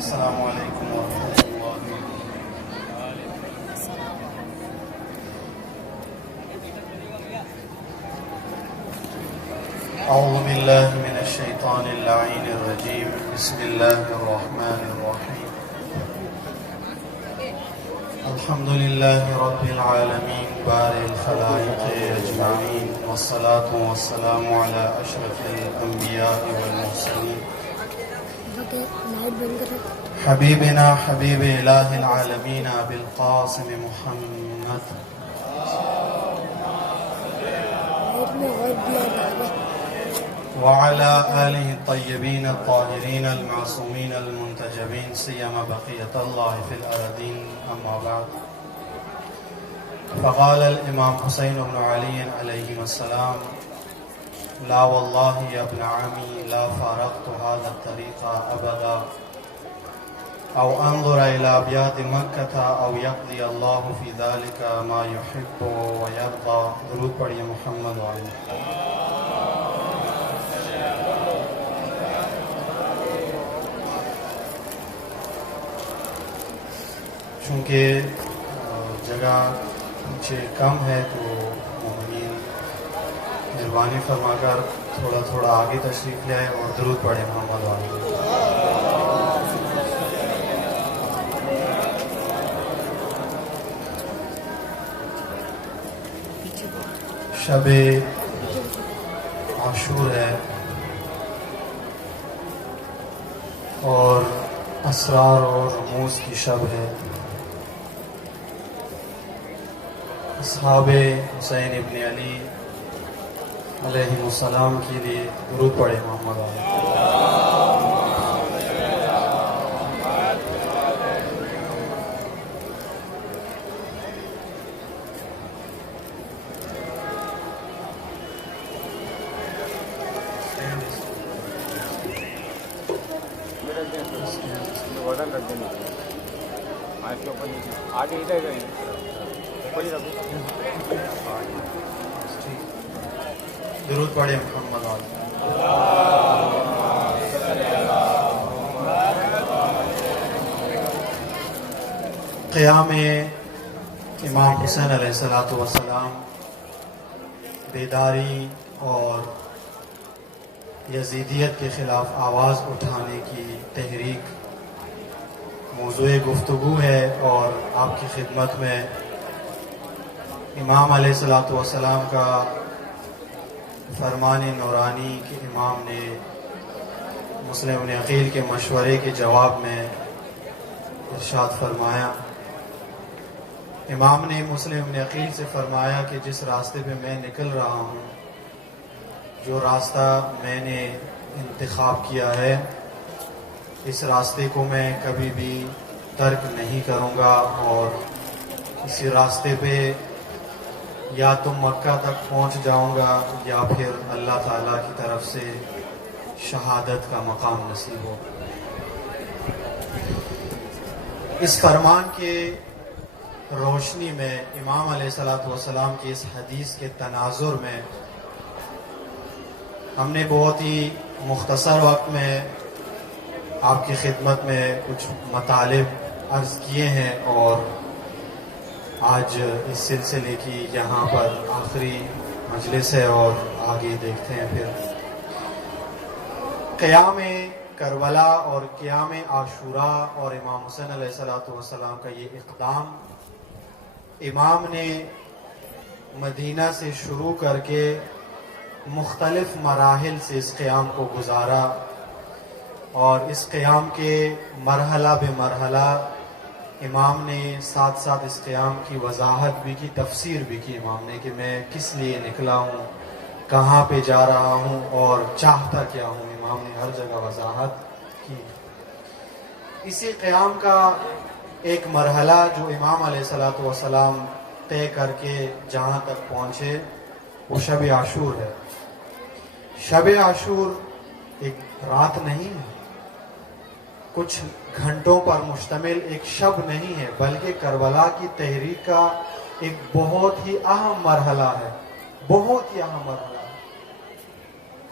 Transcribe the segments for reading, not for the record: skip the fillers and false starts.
السلام علیکم ورحمۃ اللہ اعوذ باللہ من الشیطان اللعین الرجیم بسم اللہ الرحمن الرحیم الحمد للہ رب العالمین بارئ الخلائق اجمعین والصلاة والسلام علی اشرف الانبیاء والمرسلین حبیبنا حبیب الہ العالمین ابی القاسم محمد وعلى آله الطيبين الطاهرين المعصومين المنتجبين سيما بقية الله في الأرضين أما بعد فقال الإمام حسين بن علي عليهما السلام لا والله يا ابن عمي لا فارقت هذا الطريق أبدا أو أنظر إلى أبيات مكة أو يقضي الله في ذلك ما يحب ويرضى درود پڑھیے محمد وعلى چونکہ جگہ پیچھے کم ہے تو مومنین مہربانی فرما کر تھوڑا تھوڑا آگے تشریف لے آئے اور درود پڑھیں محمد وعلى شب عاشور ہے اور اسرار اور رموز کی شب ہے. اصحاب حسین ابن علی علیہ السلام کے لیے درود پڑھے محمد وعلى درود پڑھے محمد وعلى قیام امام حسین علیہ السلام بیداری اور یزیدیت کے خلاف آواز اٹھانے کی تحریک موضوع گفتگو ہے اور آپ کی خدمت میں امام علیہ السلام کا فرمان نورانی کہ امام نے مسلم ابن عقیل کے مشورے کے جواب میں ارشاد فرمایا. امام نے مسلم ابن عقیل سے فرمایا کہ جس راستے پہ میں نکل رہا ہوں، جو راستہ میں نے انتخاب کیا ہے، اس راستے کو میں کبھی بھی ترک نہیں کروں گا اور اسی راستے پہ یا تو مکہ تک پہنچ جاؤں گا یا پھر اللہ تعالیٰ کی طرف سے شہادت کا مقام نصیب ہو. اس فرمان کے روشنی میں امام علیہ السلام کی اس حدیث کے تناظر میں ہم نے بہت ہی مختصر وقت میں آپ کی خدمت میں کچھ مطالب عرض کیے ہیں اور آج اس سلسلے کی یہاں پر آخری مجلس ہے اور آگے دیکھتے ہیں. پھر قیام کربلا اور قیام عاشوراء اور امام حسین علیہ السلام کا یہ اقدام امام نے مدینہ سے شروع کر کے مختلف مراحل سے اس قیام کو گزارا اور اس قیام کے مرحلہ بے مرحلہ امام نے ساتھ ساتھ اس قیام کی وضاحت بھی کی، تفسیر بھی کی امام نے کہ میں کس لیے نکلا ہوں، کہاں پہ جا رہا ہوں اور چاہتا کیا ہوں. امام نے ہر جگہ وضاحت کی. اسی قیام کا ایک مرحلہ جو امام علیہ السلام طے کر کے جہاں تک پہنچے وہ شب عاشور ہے. شب عاشور ایک رات نہیں ہے، کچھ گھنٹوں پر مشتمل ایک شب نہیں ہے، بلکہ کربلا کی تحریک کا ایک بہت ہی اہم مرحلہ ہے، بہت ہی اہم مرحلہ ہے.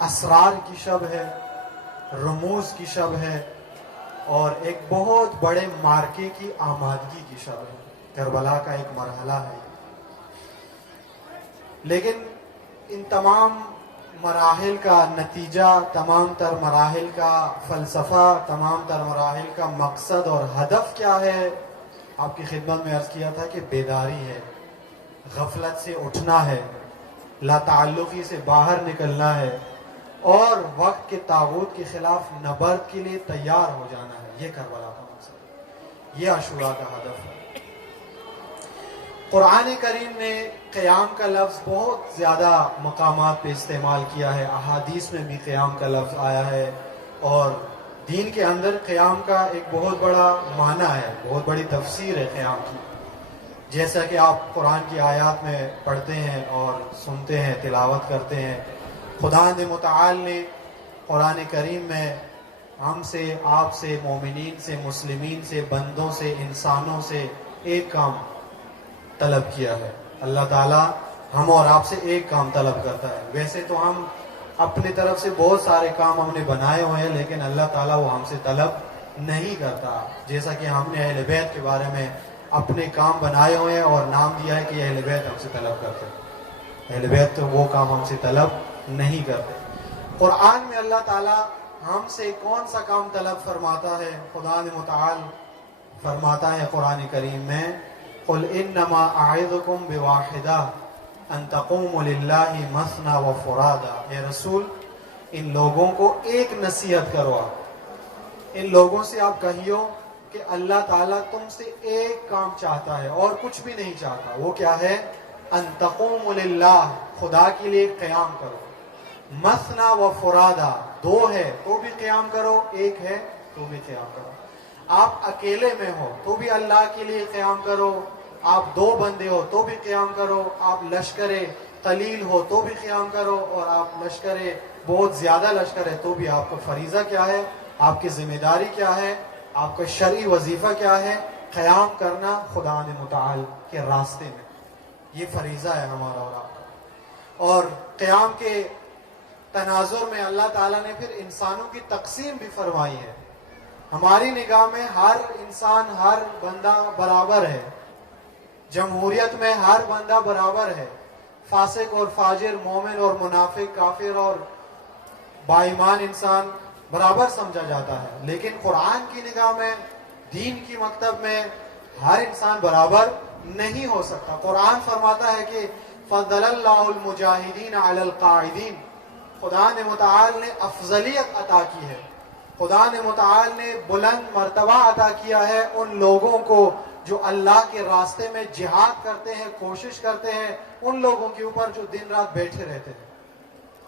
اسرار کی شب ہے، رموز کی شب ہے اور ایک بہت بڑے مارکے کی آمادگی کی شب ہے، کربلا کا ایک مرحلہ ہے۔ لیکن ان تمام مراحل کا نتیجہ، تمام تر مراحل کا فلسفہ، تمام تر مراحل کا مقصد اور ہدف کیا ہے؟ آپ کی خدمت میں عرض کیا تھا کہ بیداری ہے، غفلت سے اٹھنا ہے، لا تعلقی سے باہر نکلنا ہے، اور وقت کے طاغوت کے خلاف نبرد کے لیے تیار ہو جانا ہے۔ یہ کربلا کا مقصد ہے، یہ عاشورہ کا ہدف ہے۔ قرآن کریم نے قیام کا لفظ بہت زیادہ مقامات پہ استعمال کیا ہے، احادیث میں بھی قیام کا لفظ آیا ہے، اور دین کے اندر قیام کا ایک بہت بڑا معنی ہے، بہت بڑی تفسیر ہے قیام کی، جیسا کہ آپ قرآن کی آیات میں پڑھتے ہیں اور سنتے ہیں، تلاوت کرتے ہیں۔ خدا متعال نے قرآن کریم میں ہم سے، آپ سے، مومنین سے، مسلمین سے، بندوں سے، انسانوں سے ایک کام طلب کیا ہے۔ اللہ تعالیٰ ہم اور آپ سے ایک کام طلب کرتا ہے۔ ویسے تو ہم اپنی طرف سے بہت سارے کام ہم نے بنائے ہوئے ہیں، لیکن اللہ تعالیٰ وہ ہم سے طلب نہیں کرتا، جیسا کہ ہم نے اہل بیت کے بارے میں اپنے کام بنائے ہوئے ہیں اور نام دیا ہے کہ اہل بیت ہم سے طلب کرتے ہیں۔ اہل بیت تو وہ کام ہم سے طلب نہیں کرتے۔ قرآن میں اللہ تعالیٰ ہم سے کون سا کام طلب فرماتا ہے؟ خدا متعال فرماتا ہے قرآن کریم میں، قل انما اعظکم بواحدہ ان تقوموا للہ مثنی وفرادا۔ اے رسول، ان لوگوں کو ایک نصیحت کرو، آپ ان لوگوں سے آپ کہیو کہ اللہ تعالیٰ تم سے ایک کام چاہتا ہے اور کچھ بھی نہیں چاہتا۔ وہ کیا ہے؟ ان تقوموا للہ، خدا کے لیے قیام کرو، مثنی وفرادا، دو ہے تو بھی قیام کرو، ایک ہے تو بھی قیام کرو۔ آپ اکیلے میں ہو تو بھی اللہ کے لیے قیام کرو، آپ دو بندے ہو تو بھی قیام کرو، آپ لشکر قلیل ہو تو بھی قیام کرو، اور آپ لشکر بہت زیادہ لشکر ہے تو بھی آپ کا فریضہ کیا ہے، آپ کی ذمہ داری کیا ہے، آپ کا شرعی وظیفہ کیا ہے؟ قیام کرنا خدا متعال کے راستے میں۔ یہ فریضہ ہے ہمارا اور آپ کا۔ اور قیام کے تناظر میں اللہ تعالیٰ نے پھر انسانوں کی تقسیم بھی فرمائی ہے۔ ہماری نگاہ میں ہر انسان، ہر بندہ برابر ہے، جمہوریت میں ہر بندہ برابر ہے، فاسق اور فاجر، مومن اور منافق، کافر اور بائیمان انسان برابر سمجھا جاتا ہے۔ لیکن قرآن کی نگاہ میں، دین کی مکتب میں ہر انسان برابر نہیں ہو سکتا۔ قرآن فرماتا ہے کہ فضل اللہ المجاہدین علی القاعدین، خدا نے متعال نے افضلیت عطا کی ہے، خدا نے متعال نے بلند مرتبہ عطا کیا ہے ان لوگوں کو جو اللہ کے راستے میں جہاد کرتے ہیں، کوشش کرتے ہیں، ان لوگوں کے اوپر جو دن رات بیٹھے رہتے ہیں،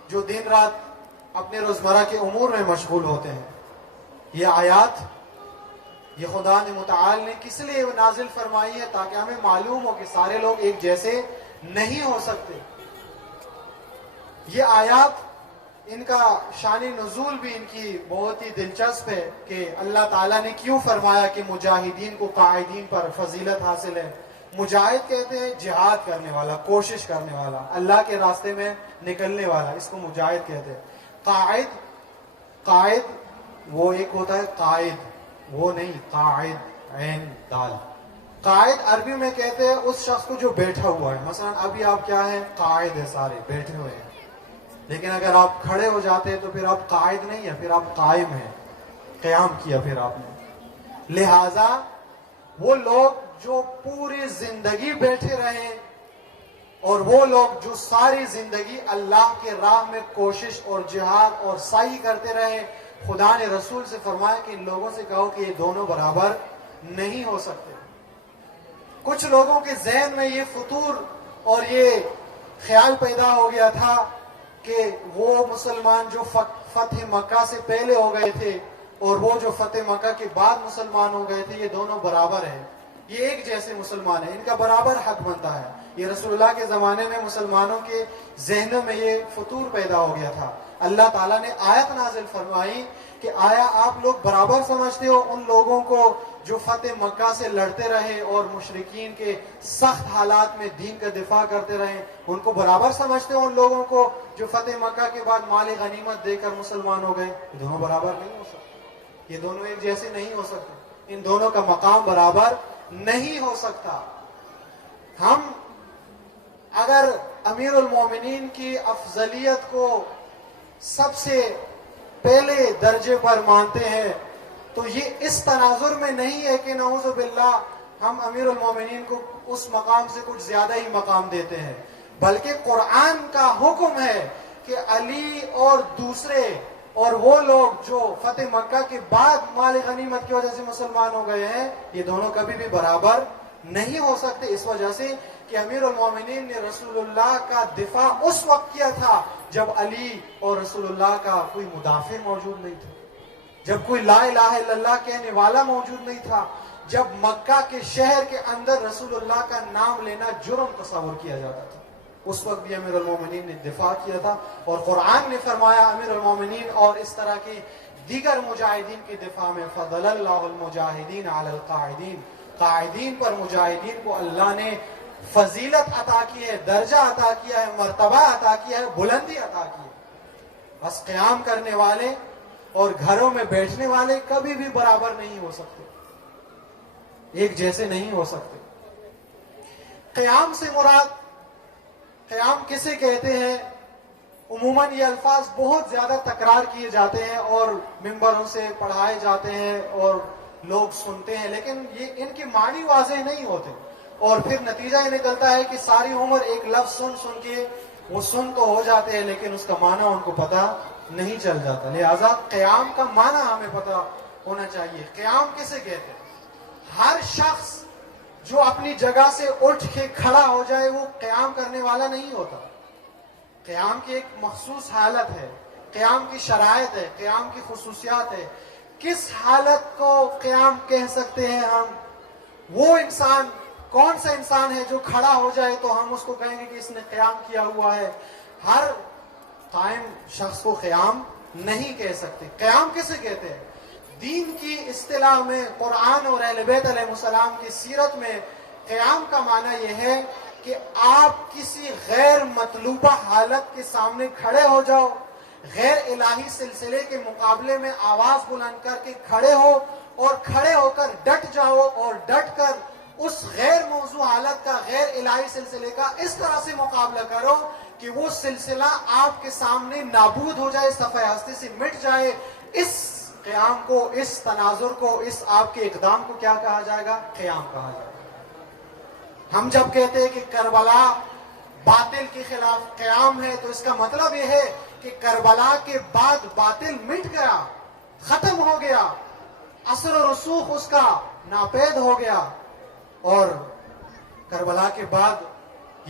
جو دن رات اپنے روزمرہ کے امور میں مشغول ہوتے ہیں۔ یہ آیات، یہ خدا نے متعال نے کس لیے نازل فرمائی ہے؟ تاکہ ہمیں معلوم ہو کہ سارے لوگ ایک جیسے نہیں ہو سکتے۔ یہ آیات، ان کا شان نزول بھی ان کی بہت ہی دلچسپ ہے کہ اللہ تعالیٰ نے کیوں فرمایا کہ مجاہدین کو قائدین پر فضیلت حاصل ہے۔ مجاہد کہتے ہیں جہاد کرنے والا، کوشش کرنے والا، اللہ کے راستے میں نکلنے والا، اس کو مجاہد کہتے ہیں۔ قائد وہ ایک ہوتا ہے قائد، وہ نہیں، قائد عین دال۔ قائد عربی میں کہتے ہیں اس شخص کو جو بیٹھا ہوا ہے۔ مثلا ابھی آپ کیا ہیں؟ قائد ہے، سارے بیٹھے ہوئے ہیں۔ لیکن اگر آپ کھڑے ہو جاتے ہیں تو پھر آپ قائد نہیں ہیں، پھر آپ قائم ہیں، قیام کیا پھر آپ نے۔ لہذا وہ لوگ جو پوری زندگی بیٹھے رہے، اور وہ لوگ جو ساری زندگی اللہ کے راہ میں کوشش اور جہاد اور سعی کرتے رہے، خدا نے رسول سے فرمایا کہ ان لوگوں سے کہو کہ یہ دونوں برابر نہیں ہو سکتے۔ کچھ لوگوں کے ذہن میں یہ فطور اور یہ خیال پیدا ہو گیا تھا کہ وہ مسلمان جو فتح مکہ سے پہلے ہو گئے تھے اور وہ جو فتح مکہ کے بعد مسلمان ہو گئے تھے، یہ دونوں برابر ہیں، یہ ایک جیسے مسلمان ہیں، ان کا برابر حق بنتا ہے۔ یہ رسول اللہ کے زمانے میں مسلمانوں کے ذہنوں میں یہ فطور پیدا ہو گیا تھا۔ اللہ تعالیٰ نے آیت نازل فرمائی کہ آیا آپ لوگ برابر سمجھتے ہو ان لوگوں کو جو فتح مکہ سے لڑتے رہے اور مشرکین کے سخت حالات میں دین کا دفاع کرتے رہے، ان کو برابر سمجھتے ہو ان لوگوں کو جو فتح مکہ کے بعد مال غنیمت دے کر مسلمان ہو گئے؟ دونوں برابر نہیں ہو سکتے۔ یہ دونوں ایک جیسے نہیں ہو سکتے، ان دونوں کا مقام برابر نہیں ہو سکتا۔ ہم اگر امیر المومنین کی افضلیت کو سب سے پہلے درجے پر مانتے ہیں تو یہ اس تناظر میں نہیں ہے کہ نعوذ باللہ ہم امیر المومنین کو اس مقام سے کچھ زیادہ ہی مقام دیتے ہیں، بلکہ قرآن کا حکم ہے کہ علی اور دوسرے اور وہ لوگ جو فتح مکہ کے بعد مال غنیمت کی وجہ سے مسلمان ہو گئے ہیں، یہ دونوں کبھی بھی برابر نہیں ہو سکتے، اس وجہ سے کہ امیر المومنین نے رسول اللہ کا دفاع اس وقت کیا تھا جب علی اور رسول اللہ کا کوئی مدافع موجود نہیں تھا، جب کوئی لا الہ الا اللہ کہنے والا موجود نہیں تھا، جب مکہ کے شہر کے اندر رسول اللہ کا نام لینا جرم تصور کیا جاتا تھا، اس وقت بھی امیر المومنین نے دفاع کیا تھا۔ اور قرآن نے فرمایا امیر المومنین اور اس طرح کے دیگر مجاہدین کے دفاع میں فضل اللہ المجاہدین علی القاعدین، قاعدین پر مجاہدین کو اللہ نے فضیلت عطا کی ہے، درجہ عطا کیا ہے، مرتبہ عطا کیا ہے، بلندی عطا کی ہے۔ بس قیام کرنے والے اور گھروں میں بیٹھنے والے کبھی بھی برابر نہیں ہو سکتے، ایک جیسے نہیں ہو سکتے۔ قیام سے مراد، قیام کسے کہتے ہیں؟ عموماً یہ الفاظ بہت زیادہ تکرار کیے جاتے ہیں اور ممبروں سے پڑھائے جاتے ہیں اور لوگ سنتے ہیں، لیکن یہ ان کے معنی واضح نہیں ہوتے، اور پھر نتیجہ یہ نکلتا ہے کہ ساری عمر ایک لفظ سن کے وہ سن تو ہو جاتے ہیں لیکن اس کا معنی ان کو پتہ نہیں چل جاتا۔ لہٰذا قیام کا معنی ہمیں پتہ ہونا چاہیے۔ قیام کسے کہتے ہیں؟ ہر شخص جو اپنی جگہ سے اٹھ کے کھڑا ہو جائے وہ قیام کرنے والا نہیں ہوتا۔ قیام کی ایک مخصوص حالت ہے، قیام کی شرائط ہے، قیام کی خصوصیات ہے۔ کس حالت کو قیام کہہ سکتے ہیں ہم؟ وہ انسان، کون سا انسان ہے جو کھڑا ہو جائے تو ہم اس کو کہیں گے کہ اس نے قیام کیا ہوا ہے؟ ہر قائم شخص کو قیام نہیں کہہ سکتے۔ قیام کسے کہتے ہیں؟ دین کی اصطلاح میں، قرآن اور اہل بیت علیہ السلام کی سیرت میں قیام کا معنی یہ ہے کہ آپ کسی غیر مطلوبہ حالت کے سامنے کھڑے ہو جاؤ، غیر الہی سلسلے کے مقابلے میں آواز بلند کر کے کھڑے ہو، اور کھڑے ہو کر ڈٹ جاؤ، اور ڈٹ کر اس غیر موضوع حالت کا، غیر الہی سلسلے کا اس طرح سے مقابلہ کرو کہ وہ سلسلہ آپ کے سامنے نابود ہو جائے، صفحہ ہستی سے مٹ جائے۔ اس قیام کو، اس تناظر کو، اس آپ کے اقدام کو کیا کہا جائے گا؟ قیام کہا جائے گا۔ ہم جب کہتے ہیں کہ کربلا باطل کے خلاف قیام ہے تو اس کا مطلب یہ ہے کہ کربلا کے بعد باطل مٹ گیا، ختم ہو گیا، اثر و رسوخ اس کا ناپید ہو گیا، اور کربلا کے بعد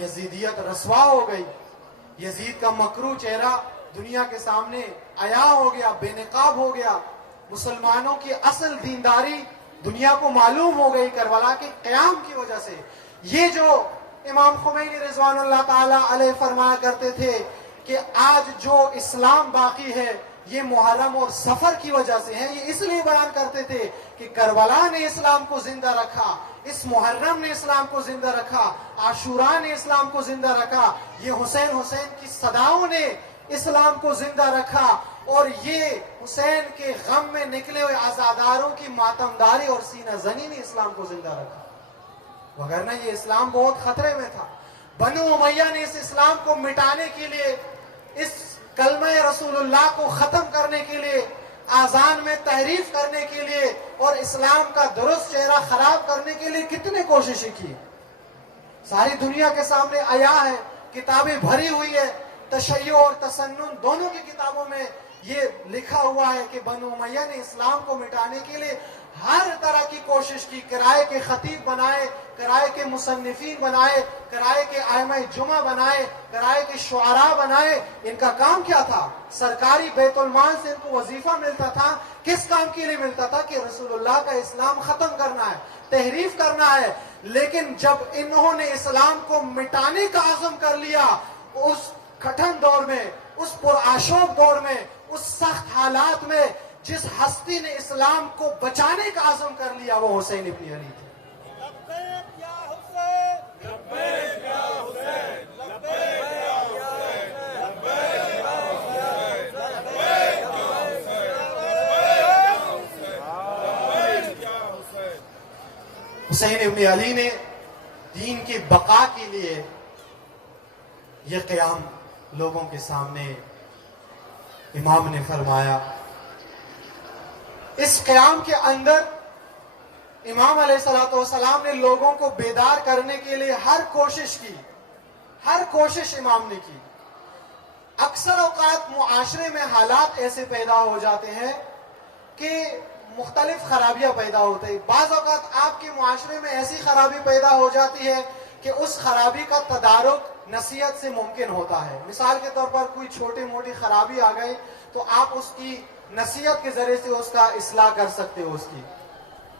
یزیدیت رسوا ہو گئی، یزید کا مکروہ چہرہ دنیا کے سامنے عیاں ہو گیا، بے نقاب ہو گیا، مسلمانوں کی اصل دینداری دنیا کو معلوم ہو گئی کربلا کے قیام کی وجہ سے۔ یہ جو امام خمینی رضوان اللہ تعالی علیہ فرمایا کرتے تھے کہ آج جو اسلام باقی ہے یہ محرم اور سفر کی وجہ سے ہے، یہ اس لیے بیان کرتے تھے کہ کربلا نے اسلام کو زندہ رکھا، اس محرم نے اسلام کو زندہ رکھا، عاشوراء نے اسلام کو زندہ رکھا، یہ حسین کی صداؤں نے اسلام کو زندہ رکھا، اور یہ حسین کے غم میں نکلے ہوئے عزاداروں کی ماتمداری اور سینہ زنی نے اسلام کو زندہ رکھا، وگرنہ یہ اسلام بہت خطرے میں تھا۔ بنو امیہ نے اس اسلام کو مٹانے کے لیے، اس کلمہ رسول اللہ کو ختم کرنے کے لیے، آذان میں تحریف کرنے کے لیے اور اسلام کا درست چہرہ خراب کرنے کے لیے کتنے کوششیں کی۔ ساری دنیا کے سامنے عیاں ہے، کتابیں بھری ہوئی ہے، تشیع اور تسنن دونوں کی کتابوں میں یہ لکھا ہوا ہے کہ بنو امیہ نے اسلام کو مٹانے کے لیے ہر طرح کی کوشش کی، کرائے کے خطیب بنائے، کرائے کے مصنفین بنائے، کرائے کے ائمہ جمعہ بنائے، کرائے کے شعراء بنائے۔ ان کا کام کیا تھا؟ سرکاری بیت المال سے ان کو وظیفہ ملتا تھا، کس کام کے لیے ملتا تھا؟ کہ رسول اللہ کا اسلام ختم کرنا ہے، تحریف کرنا ہے۔ لیکن جب انہوں نے اسلام کو مٹانے کا عزم کر لیا، اس کٹھن دور میں، اس پرآشوب دور میں، اس سخت حالات میں جس ہستی نے اسلام کو بچانے کا عزم کر لیا وہ حسین ابن علی تھے۔ لبیک یا حسین، لبیک یا حسین، لبیک یا حسین، لبیک یا حسین، لبیک یا حسین، لبیک یا حسین۔ حسین ابن علی نے دین کی بقا کے لیے یہ قیام لوگوں کے سامنے امام نے فرمایا. اس قیام کے اندر امام علیہ الصلوۃ والسلام نے لوگوں کو بیدار کرنے کے لیے ہر کوشش امام نے کی. اکثر اوقات معاشرے میں حالات ایسے پیدا ہو جاتے ہیں کہ مختلف خرابیاں پیدا ہوتی ہیں. بعض اوقات آپ کے معاشرے میں ایسی خرابی پیدا ہو جاتی ہے کہ اس خرابی کا تدارک نصیحت سے ممکن ہوتا ہے. مثال کے طور پر کوئی چھوٹی موٹی خرابی آ گئی تو آپ اس کی نصیحت کے ذریعے سے اس کا اصلاح کر سکتے ہو اس کی.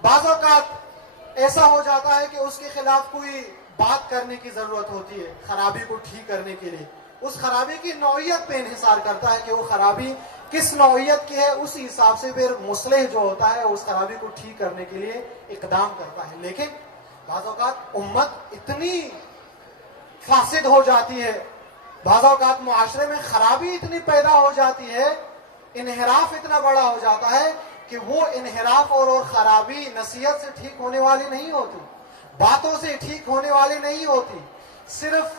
بعض اوقات ایسا ہو جاتا ہے کہ اس کے خلاف کوئی بات کرنے کی ضرورت ہوتی ہے خرابی کو ٹھیک کرنے کے لیے. اس خرابی کی نوعیت پہ انحصار کرتا ہے کہ وہ خرابی کس نوعیت کی ہے. اسی حساب سے پھر مصلح جو ہوتا ہے اس خرابی کو ٹھیک کرنے کے لیے اقدام کرتا ہے. لیکن بعض اوقات امت اتنی فاسد ہو جاتی ہے, بعض اوقات معاشرے میں خرابی اتنی پیدا ہو جاتی ہے, انحراف اتنا بڑا ہو جاتا ہے کہ وہ انحراف اور خرابی نصیحت سے ٹھیک ہونے والی نہیں ہوتی, باتوں سے ٹھیک ہونے والی نہیں ہوتی, صرف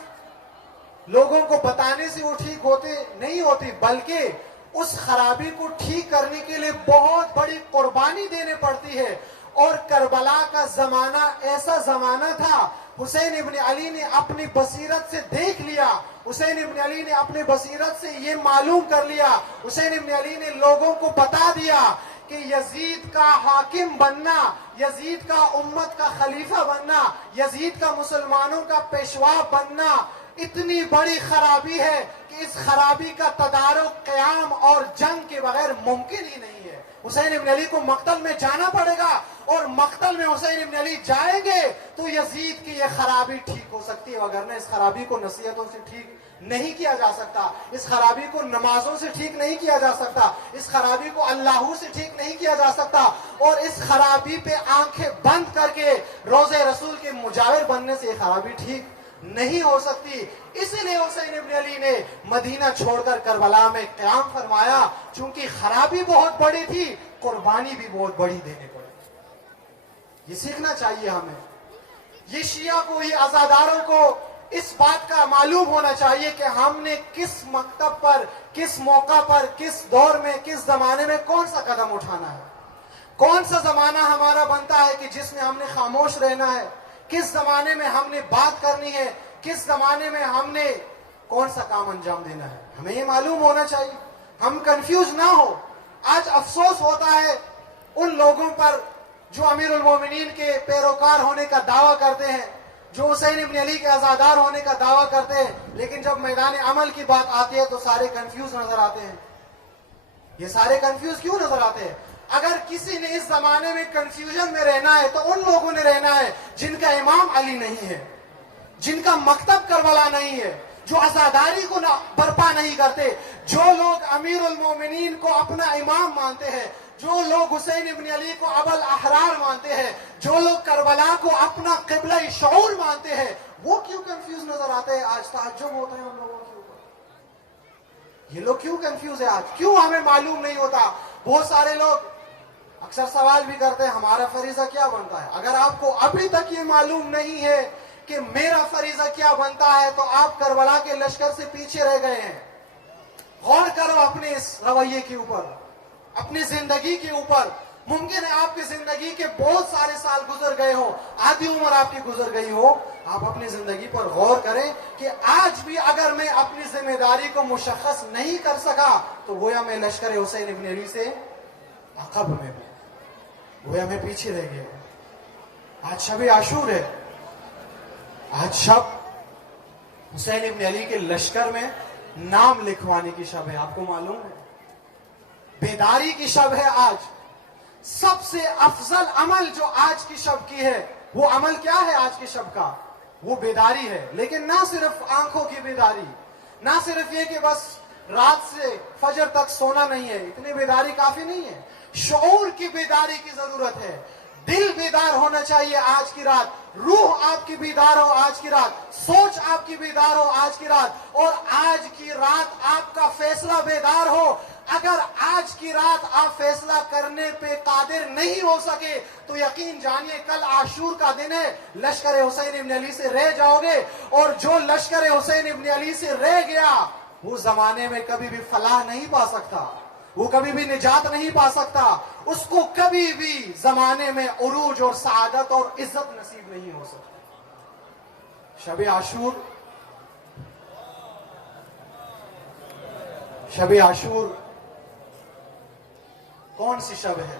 لوگوں کو بتانے سے وہ ٹھیک ہوتے نہیں ہوتی, بلکہ اس خرابی کو ٹھیک کرنے کے لیے بہت بڑی قربانی دینے پڑتی ہے. اور کربلا کا زمانہ ایسا زمانہ تھا, حسین ابن علی نے اپنی بصیرت سے دیکھ لیا, حسین ابن علی نے اپنی بصیرت سے یہ معلوم کر لیا, حسین ابن علی نے لوگوں کو بتا دیا کہ یزید کا حاکم بننا, یزید کا امت کا خلیفہ بننا, یزید کا مسلمانوں کا پیشوا بننا اتنی بڑی خرابی ہے کہ اس خرابی کا تدارک قیام اور جنگ کے بغیر ممکن ہی نہیں ہے. حسین ابن علی کو مقتل میں جانا پڑے گا, اور مقتل میں حسین ابن علی جائیں گے تو یزید کی یہ خرابی ٹھیک ہو سکتی ہے, وگرنہ اس خرابی کو نصیحتوں سے ٹھیک نہیں کیا جا سکتا, اس خرابی کو نمازوں سے ٹھیک نہیں کیا جا سکتا, اس خرابی کو اللہ سے ٹھیک نہیں کیا جا سکتا, اور اس خرابی پہ آنکھیں بند کر کے روضہ رسول کے مجاور بننے سے یہ خرابی ٹھیک نہیں ہو سکتی. اسی لیے حسین ابن علی نے مدینہ چھوڑ کر کربلا میں قیام فرمایا, چونکہ خرابی بہت بڑی تھی, قربانی بھی بہت بڑی دینے پڑی. یہ سیکھنا چاہیے ہمیں. یہ شیعہ کو, یہ عزاداروں کو اس بات کا معلوم ہونا چاہیے کہ ہم نے کس مکتب پر, کس موقع پر, کس دور میں, کس زمانے میں کون سا قدم اٹھانا ہے. کون سا زمانہ ہمارا بنتا ہے کہ جس میں ہم نے خاموش رہنا ہے, کس زمانے میں ہم نے بات کرنی ہے, کس زمانے میں ہم نے کون سا کام انجام دینا ہے. ہمیں یہ معلوم ہونا چاہیے, ہم کنفیوز نہ ہو. آج افسوس ہوتا ہے ان لوگوں پر جو امیر المومنین کے پیروکار ہونے کا دعویٰ کرتے ہیں, جو حسین ابن علی کے عزادار ہونے کا دعویٰ کرتے ہیں, لیکن جب میدان عمل کی بات آتی ہے تو سارے کنفیوز نظر آتے ہیں. یہ سارے کنفیوز کیوں نظر آتے ہیں؟ اگر کسی نے اس زمانے میں کنفیوژن میں رہنا ہے تو ان لوگوں نے رہنا ہے جن کا امام علی نہیں ہے, جن کا مکتب کربلا نہیں ہے, جو عزاداری کو برپا نہیں کرتے, جو لوگ امیر المومنین کو اپنا امام مانتے ہیں, جو لوگ حسین ابن علی کو ابو الاحرار مانتے ہیں, جو لوگ کربلا کو اپنا قبلہ شعور مانتے ہیں, وہ کیوں کنفیوز نظر آتے ہیں؟ آج تعجب ہوتا ہے ان لوگوں کے اوپر. یہ لوگ کیوں کنفیوز ہے آج, کیوں ہمیں معلوم نہیں ہوتا؟ بہت سارے لوگ اکثر سوال بھی کرتے ہیں ہمارا فریضہ کیا بنتا ہے. اگر آپ کو ابھی تک یہ معلوم نہیں ہے کہ میرا فریضہ کیا بنتا ہے تو آپ کربلا کے لشکر سے پیچھے رہ گئے ہیں. غور کرو اپنے اس رویے کے اوپر, اپنی زندگی کے اوپر. ممکن ہے آپ کی زندگی کے بہت سارے سال گزر گئے ہو, آدھی عمر آپ کی گزر گئی ہو. آپ اپنی زندگی پر غور کریں کہ آج بھی اگر میں اپنی ذمہ داری کو مشخص نہیں کر سکا تو گویا میں لشکر حسین ابن علی سے عقب میں بھی, گویا میں پیچھے رہ گیا. آج شب عاشور ہے, آج شب حسین ابن علی کے لشکر میں نام لکھوانے کی شب ہے. آپ کو معلوم ہے, بیداری کی شب ہے آج. سب سے افضل عمل جو آج کی شب کی ہے, وہ عمل کیا ہے آج کی شب کا؟ وہ بیداری ہے. لیکن نہ صرف آنکھوں کی بیداری, نہ صرف یہ کہ بس رات سے فجر تک سونا نہیں ہے, اتنی بیداری کافی نہیں ہے. شعور کی بیداری کی ضرورت ہے. دل بیدار ہونا چاہیے آج کی رات, روح آپ کی بیدار ہو آج کی رات, سوچ آپ کی بیدار ہو آج کی رات, اور آج کی رات آپ کا فیصلہ بیدار ہو. اگر آج کی رات آپ فیصلہ کرنے پہ قادر نہیں ہو سکے تو یقین جانیے کل عاشور کا دن ہے، لشکر حسین ابن علی سے رہ جاؤ گے، اور جو لشکر حسین ابن علی سے رہ گیا وہ زمانے میں کبھی بھی فلاح نہیں پا سکتا، وہ کبھی بھی نجات نہیں پا سکتا، اس کو کبھی بھی زمانے میں عروج اور سعادت اور عزت نصیب نہیں ہو سکتی۔ شب عاشور کون سی شب ہے؟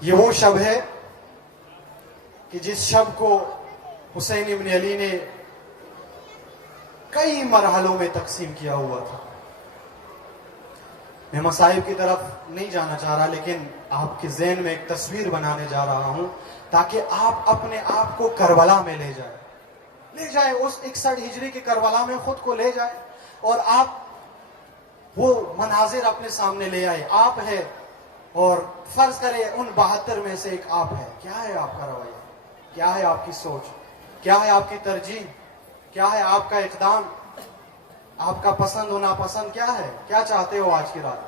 یہ وہ شب ہے کہ جس شب کو حسین ابن علی نے کئی مرحلوں میں تقسیم کیا ہوا تھا۔ میں مصائب کی طرف نہیں جانا چاہ رہا، لیکن آپ کے ذہن میں ایک تصویر بنانے جا رہا ہوں تاکہ آپ اپنے آپ کو کربلا میں لے جائے اس 61 ہجری کے کربلا میں خود کو لے جائے، اور آپ وہ مناظر اپنے سامنے لے آئے۔ آپ ہے اور فرض کرے ان 72 میں سے ایک آپ ہے۔ کیا ہے آپ کا رویہ؟ کیا ہے آپ کی سوچ؟ کیا ہے آپ کی ترجیح؟ کیا ہے آپ کا اقدام؟ آپ کا پسند و ناپسند کیا ہے؟ کیا چاہتے ہو آج کی رات؟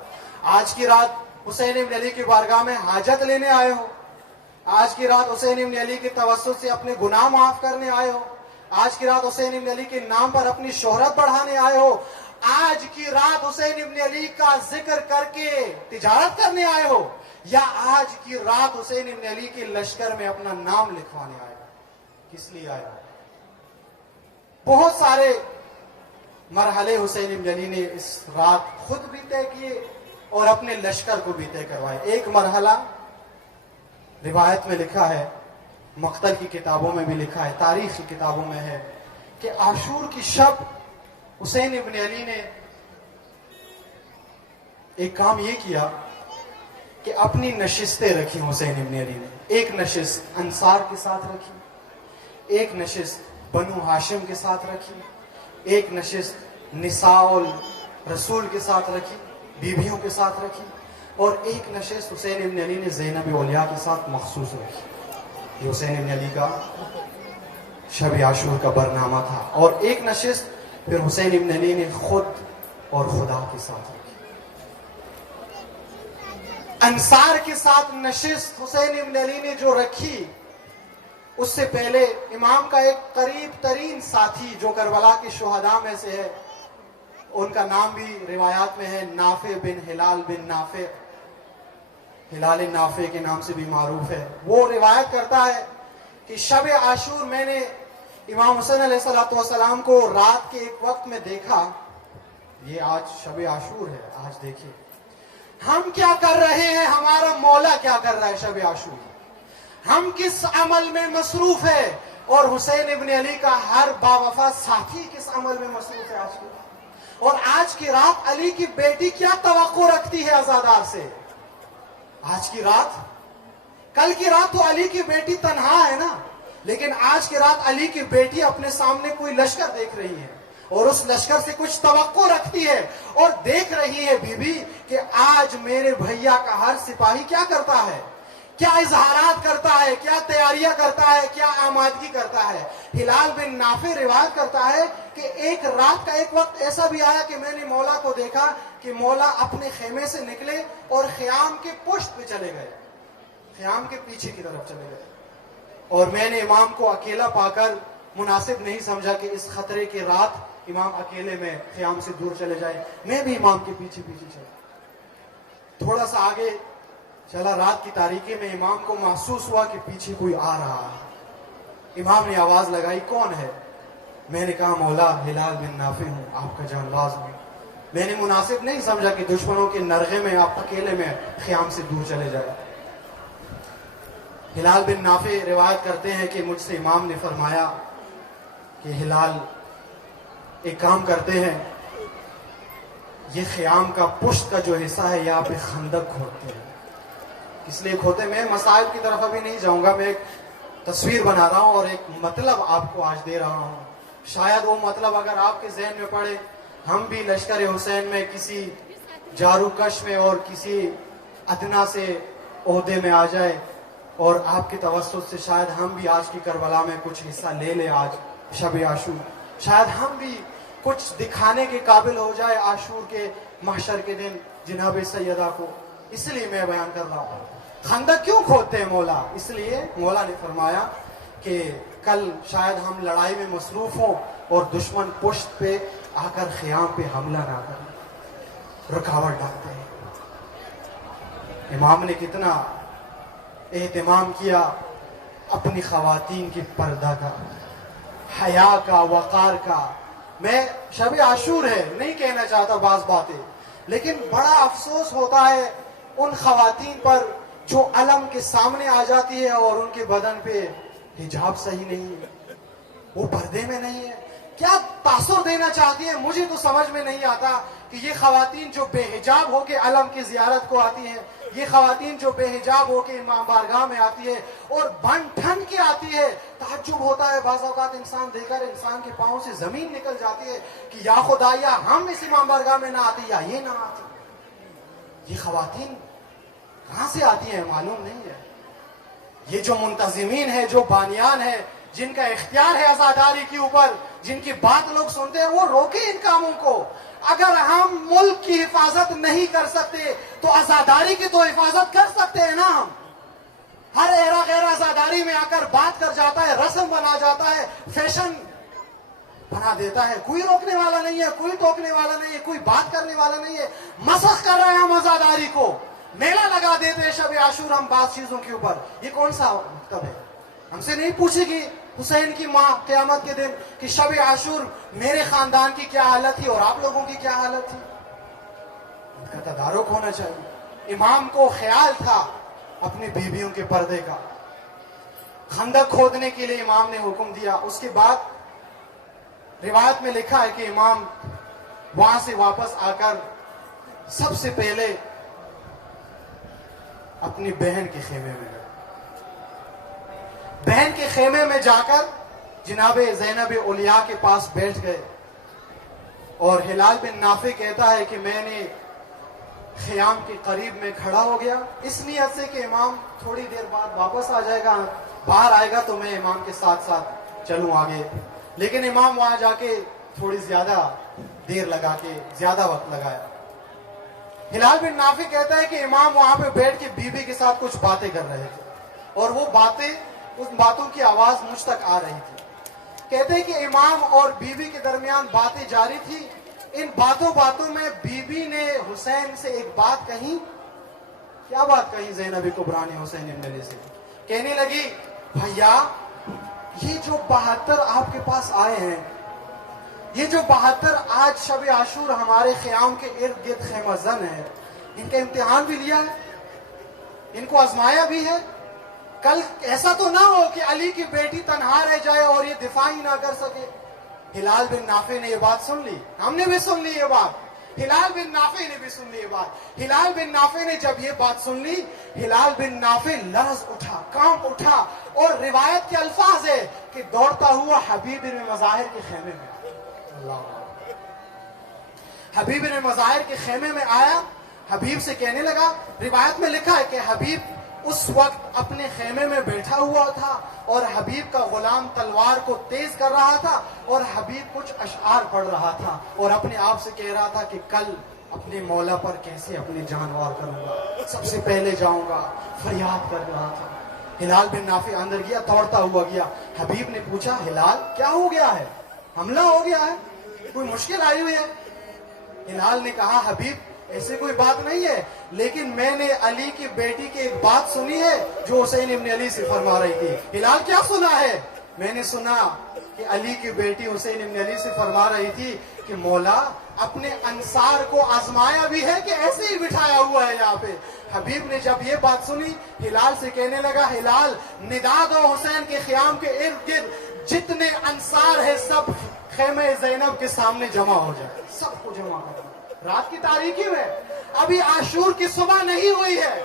آج کی رات حسین ابن علی کی بارگاہ میں حاجت لینے آئے ہو؟ آج کی رات حسین ابن علی کے توسط سے اپنے گناہ معاف کرنے آئے ہو؟ آج کی رات حسین ابن علی کے نام پر اپنی شہرت بڑھانے آئے ہو؟ آج کی رات حسین ابن علی کا ذکر کر کے تجارت کرنے آئے ہو؟ یا آج کی رات حسین ابن علی کے لشکر میں اپنا نام لکھوانے آئے ہو؟ کس لیے آئے ہو؟ بہت سارے مرحلے حسین ابن علی نے اس رات خود بھی طے کیے اور اپنے لشکر کو بھی طے کروائے۔ ایک مرحلہ روایت میں لکھا ہے، مقتل کی کتابوں میں بھی لکھا ہے، تاریخ کی کتابوں میں ہے کہ عاشور کی شب حسین ابن علی نے ایک کام یہ کیا کہ اپنی نشستیں رکھی۔ حسین ابن علی نے ایک نشست انصار کے ساتھ رکھی، ایک نشست بنو ہاشم کے ساتھ رکھی، ایک نشست نساء رسول کے ساتھ رکھی، بیویوں کے ساتھ رکھی، اور ایک نشست حسین ابن علی نے زینب اولیاء کے ساتھ مخصوص رکھی۔ یہ حسین ابن علی کا شب عاشور کا برنامہ تھا۔ اور ایک نشست پھر حسین ابن علی نے خود اور خدا کے ساتھ رکھی۔ انصار کے ساتھ نشست حسین ابن علی نے جو رکھی، اس سے پہلے امام کا ایک قریب ترین ساتھی جو کربلا کے شہداء میں سے ہے، ان کا نام بھی روایات میں ہے نافع بن ہلال بن نافع، ہلال نافع کے نام سے بھی معروف ہے۔ وہ روایت کرتا ہے کہ شب عاشور میں نے امام حسین علیہ السلام کو رات کے ایک وقت میں دیکھا۔ یہ آج شب عاشور ہے، آج دیکھیے ہم کیا کر رہے ہیں، ہمارا مولا کیا کر رہا ہے شب عاشور، ہم کس عمل میں مصروف ہے، اور حسین ابن علی کا ہر باوفا ساتھی کس عمل میں مصروف ہے آج کی رات۔ اور آج کی رات علی کی بیٹی کیا توقع رکھتی ہے عزادار سے؟ آج کی رات، کل کی رات تو علی کی بیٹی تنہا ہے نا، لیکن آج کی رات علی کی بیٹی اپنے سامنے کوئی لشکر دیکھ رہی ہے اور اس لشکر سے کچھ توقع رکھتی ہے، اور دیکھ رہی ہے بی بی کہ آج میرے بھیا کا ہر سپاہی کیا کرتا ہے، کیا اظہارات کرتا ہے، کیا تیاریاں کرتا ہے، کیا آمادگی کرتا ہے۔ ہلال بن نافع روایت کرتا ہے کہ ایک رات کا ایک وقت ایسا بھی آیا کہ میں نے مولا کو دیکھا کہ مولا اپنے خیمے سے نکلے اور خیام کے پشت پہ چلے گئے، خیام کے پیچھے کی طرف چلے گئے، اور میں نے امام کو اکیلا پا کر مناسب نہیں سمجھا کہ اس خطرے کی رات امام اکیلے میں خیام سے دور چلے جائے، میں بھی امام کے پیچھے پیچھے چلا۔ تھوڑا سا آگے چلا، رات کی تاریکی میں امام کو محسوس ہوا کہ پیچھے کوئی آ رہا ہے۔ امام نے آواز لگائی، کون ہے؟ میں نے کہا مولا ہلال بن نافع ہوں، آپ کا جانباز ہوں۔ میں نے مناسب نہیں سمجھا کہ دشمنوں کے نرغے میں آپ اکیلے میں خیام سے دور چلے جائے۔ ہلال بن نافع روایت کرتے ہیں کہ مجھ سے امام نے فرمایا کہ ہلال ایک کام کرتے ہیں، یہ خیام کا پشت کا جو حصہ ہے یہاں پہ خندق کھودتے ہیں۔ اس لیے کھودتے، میں مسائل کی طرف ابھی نہیں جاؤں گا، میں ایک تصویر بنا رہا ہوں اور ایک مطلب آپ کو آج دے رہا ہوں۔ شاید وہ مطلب اگر آپ کے ذہن میں پڑے، ہم بھی لشکر حسین میں کسی جاروکش میں اور کسی ادنا سے عہدے میں آ جائے، اور آپ کے توسط سے شاید ہم بھی آج کی کربلا میں کچھ حصہ لے لیں۔ آج شب عاشور شاید ہم بھی کچھ دکھانے کے قابل ہو جائے عاشور کے محشر کے دن جناب سیدہ کو، اس لیے میں بیان کر رہا ہوں۔ خندق کیوں کھودتے ہیں مولا؟ اس لیے مولا نے فرمایا کہ کل شاید ہم لڑائی میں مصروف ہوں اور دشمن پشت پہ آ کر خیام پہ حملہ نہ کریں، رکاوٹ ڈالتے ہیں۔ امام نے کتنا اہتمام کیا اپنی خواتین کی پردہ کا، حیا کا، وقار کا۔ میں شب عاشور ہے نہیں کہنا چاہتا بعض باتیں، لیکن بڑا افسوس ہوتا ہے ان خواتین پر جو علم کے سامنے آ جاتی ہے اور ان کے بدن پہ حجاب صحیح نہیں ہے، وہ پردے میں نہیں ہے۔ کیا تاثر دینا چاہتی ہے؟ مجھے تو سمجھ میں نہیں آتا کہ یہ خواتین جو بے حجاب ہو کے علم کی زیارت کو آتی ہیں، یہ خواتین جو بے حجاب ہو کے امام بارگاہ میں آتی ہے اور بن ٹھن کے آتی ہے، تعجب ہوتا ہے بعض اوقات انسان دیکھ کر انسان کے پاؤں سے زمین نکل جاتی ہے کہ یا خدایا ہم اس امام بارگاہ میں نہ آتے یا یہ نہ آتی۔ یہ خواتین کہاں سے آتی ہیں معلوم نہیں ہے۔ یہ جو منتظمین ہے، جو بانیان ہے، جن کا اختیار ہے عزاداری کے اوپر، جن کی بات لوگ سنتے ہیں، وہ روکے ان کاموں کو۔ اگر ہم ملک کی حفاظت نہیں کر سکتے تو عزاداری کی تو حفاظت کر سکتے ہیں نا ہم۔ ہر ایرا غیر عزاداری میں آ کر بات کر جاتا ہے، رسم بنا جاتا ہے، فیشن بنا دیتا ہے، کوئی روکنے والا نہیں ہے، کوئی ٹوکنے والا نہیں ہے، کوئی بات کرنے والا نہیں ہے۔ مسخ کر رہے ہیں ہم عزاداری کو، میلہ لگا دیتے ہیں شب عاشور ہم بعض چیزوں کے اوپر۔ یہ کون سا مطلب ہے؟ ہم سے نہیں پوچھے گی حسین کی ماں قیامت کے دن کہ شب عاشور میرے خاندان کی کیا حالت تھی اور آپ لوگوں کی کیا حالت تھی؟ ان کا تدارک ہونا چاہیے۔ امام کو خیال تھا اپنی بیویوں کے پردے کا۔ خندق کھودنے کے لیے امام نے حکم دیا۔ اس کے بعد روایت میں لکھا ہے کہ امام وہاں سے واپس آ کر سب سے پہلے اپنی بہن کے خیمے میں گئے۔ بہن کے خیمے میں جا کر جناب زینب اولیاء کے پاس بیٹھ گئے، اور ہلال بن نافع کہتا ہے کہ میں نے خیام کے قریب میں کھڑا ہو گیا اس نیت سے کہ امام تھوڑی دیر بعد واپس آ جائے گا، باہر آئے گا تو میں امام کے ساتھ ساتھ چلوں آگے۔ لیکن امام وہاں جا کے تھوڑی زیادہ دیر لگا کے زیادہ وقت لگایا۔ ہلال بن نافع کہتا ہے کہ امام وہاں پہ بیٹھ کے بیوی کے ساتھ کچھ باتیں کر رہے تھے، اور وہ باتیں، اس باتوں کی آواز مجھ تک آ رہی تھی۔ کہتے ہیں کہ امام اور بیوی کے درمیان باتیں جاری تھی۔ ان باتوں میں بیوی نے حسین سے ایک بات کہی۔ کیا بات کہی؟ زینب کبریٰ نے حسین ابن علی سے کہنے لگی، بھیا یہ جو 72 آپ کے پاس آئے ہیں، یہ جو 72 آج شب عاشور ہمارے خیام کے ارد گرد خیمہ زن ہے، ان کا امتحان بھی لیا ہے، ان کو آزمایا بھی ہے۔ کل ایسا تو نہ ہو کہ علی کی بیٹی تنہا رہ جائے اور یہ دفاع ہی نہ کر سکے۔ ہلال بن نافع نے یہ بات سن لی، ہم نے بھی سن لی یہ بات، ہلال بن نافع نے بھی سن لی یہ بات۔ ہلال بن نافع نے جب یہ بات سن لی، ہلال بن نافع لرز اٹھا، کانپ اٹھا، اور روایت کے الفاظ ہے کہ دوڑتا ہوا حبیب بن مظاہر کے خیمے میں، حبیب بن مظاہر کے خیمے میں آیا، حبیب سے کہنے لگا۔ روایت میں لکھا ہے کہ حبیب اس وقت اپنے خیمے میں بیٹھا ہوا تھا، اور حبیب کا غلام تلوار کو تیز کر رہا تھا، اور حبیب کچھ اشعار پڑھ رہا تھا، اور اپنے آپ سے کہہ رہا تھا کہ کل اپنے مولا پر کیسے اپنی جان وار کروں گا، سب سے پہلے جاؤں گا، فریاد کر رہا تھا۔ ہلال بن نافع اندر گیا، دوڑتا ہوا گیا۔ حبیب نے پوچھا، ہلال کیا ہو گیا ہے؟ حملہ ہو گیا ہے؟ کوئی مشکل آئی ہوئی ہے؟ ہلال نے کہا، حبیب ایسے کوئی بات نہیں ہے، لیکن میں نے علی کی بیٹی کی ایک بات سنی ہے جو حسین ابن علی سے فرما رہی تھی۔ ہلال کیا سنا ہے؟ میں نے سنا کہ علی کی بیٹی حسین ابن علی سے فرما رہی تھی کہ مولا اپنے انصار کو آزمایا بھی ہے کہ ایسے ہی بٹھایا ہوا ہے یہاں پہ۔ حبیب نے جب یہ بات سنی، ہلال سے کہنے لگا، ہلال ندا دو حسین کے خیام کے ارد گرد جتنے انصار ہیں سب خیمہ زینب کے سامنے جمع ہو جائے، سب کو جمع کر۔ رات کی تاریکی میں ابھی عاشور کی صبح نہیں ہوئی ہے،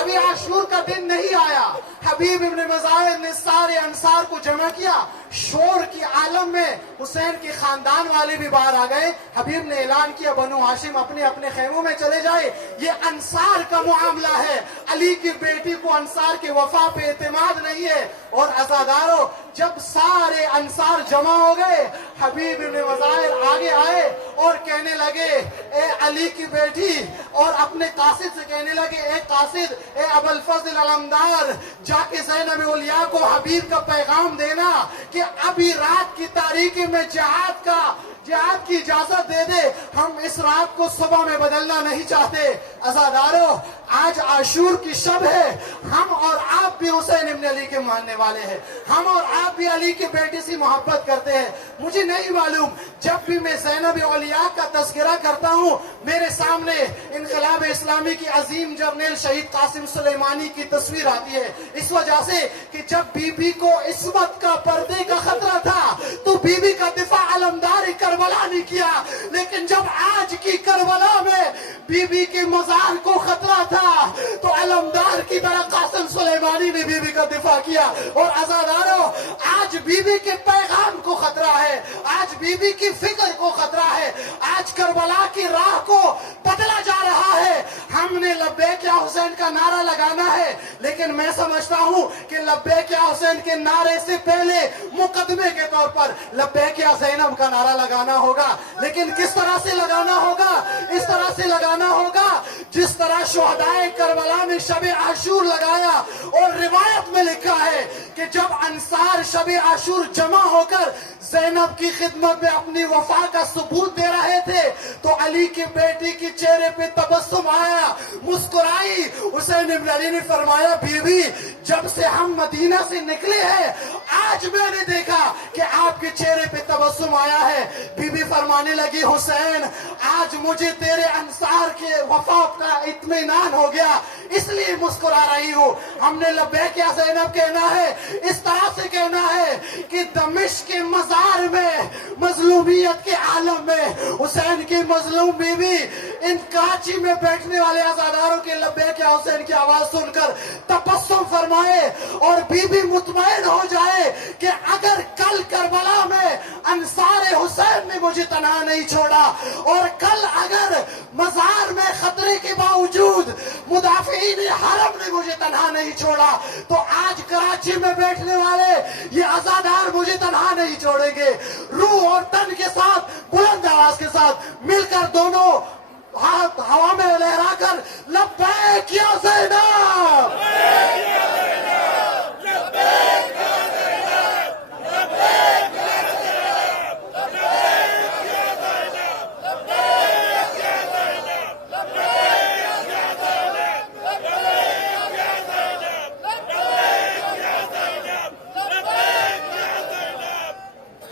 ابھی عاشور کا دن نہیں آیا۔ حبیب ابن مظاہر نے سارے انصار کو جمع کیا، شور کی عالم میں حسین کے خاندان والے بھی باہر آ گئے. حبیب نے اعلان کیا بنو ہاشم اپنے اپنے خیموں میں چلے جائے. یہ انصار کا معاملہ ہے. علی کی بیٹی کو انصار کے وفا پہ اعتماد نہیں ہے. اور عزاداروں جب سارے انصار جمع ہو گئے, حبیب بن مظاہر آگے آئے اور کہنے لگے اے علی کی بیٹی, اور اپنے قاصد سے کہنے لگے اے قاصد, اے ابوالفضل علمدار, جا کے زینب اولیاء کو حبیب کا پیغام دینا کہ ابھی رات کی تاریکی میں جہاد کی اجازت دے دے. ہم اس رات کو صبح میں بدلنا نہیں چاہتے. عزاداروں آج عاشور کی شب ہے. ہم اور آپ بھی حسین ابن علی کے ماننے والے ہیں. ہم اور آپ بھی علی کی بیٹی سے محبت کرتے ہیں. مجھے نہیں معلوم, جب بھی میں زینب اولیاء کا تذکرہ کرتا ہوں میرے سامنے انقلاب اسلامی کی عظیم جرنیل شہید قاسم سلیمانی کی تصویر آتی ہے. اس وجہ سے کہ جب بی بی کو عصمت کا پردے کا خطرہ تھا تو بی بی کا دفاع علمدار کربلا نہیں کیا, لیکن جب آج کی کربلا میں بی بی کے مزار کو خطرہ تھا تو علمدار کی طرح قاسم سلیمانی نے بی بی کا دفاع کیا. اور عزاداروں آج بی بی کے پیغام کو خطرہ ہے, آج بی بی کی فکر کو خطرہ ہے, آج کربلا کی راہ کو بدلا جا رہا ہے. ہم نے لبیک یا حسین کا نعرہ لگانا ہے, لیکن میں سمجھتا ہوں کہ لبیک یا حسین کے نعرے سے پہلے مقدمے کے طور پر لبیک یا زینب کا نعرہ لگانا ہوگا. لیکن کس طرح سے لگانا ہوگا؟ اس طرح سے لگانا ہوگا جس طرح شہدائے کربلا نے شب عاشور لگایا. اور روایت میں لکھا ہے کہ جب انصار شب عاشور جمع ہو کر زینب کی خدمت میں اپنی وفا کا ثبوت دے رہے تھے تو علی کی بیٹی کی چہرے پہ تبسم آیا, مسکرائی. حسین ابن علی نے فرمایا بی بی جب سے ہم مدینہ سے نکلے ہیں آج میں نے دیکھا کہ آپ کے چہرے پہ تبسم آیا ہے. بی بی فرمانے لگی حسین آج مجھے تیرے انصار کے وفا کا اطمینان ہو گیا اس لیے مسکرا رہی ہوں. ہم نے لبیک یا زینب کہنا ہے, اس طرح سے کہنا ہے کہ دمشق کے مزار میں مظلومیت کے عالم میں حسین کی مظلوم بی بی ان کراچی میں بیٹھنے والے عزاداروں کے لبیک یا حسین کی آواز سن کر تبسم فرمائے اور بی بی مطمئن ہو جائے کہ اگر کل کربلا میں انصار حسین نے مجھے تنہا نہیں چھوڑا اور کل اگر مزار میں خطرے کے باوجود مدافعین حرم نے مجھے تنہا نہیں چھوڑا تو آج کراچی میں بیٹھنے والے یہ عزادار مجھے تنہا نہیں چھوڑیں گے. روح اور تن کے ساتھ بلند آواز کے ساتھ مل کر دونوں ہاتھ ہوا میں لہرا کر لبیک یا زینب,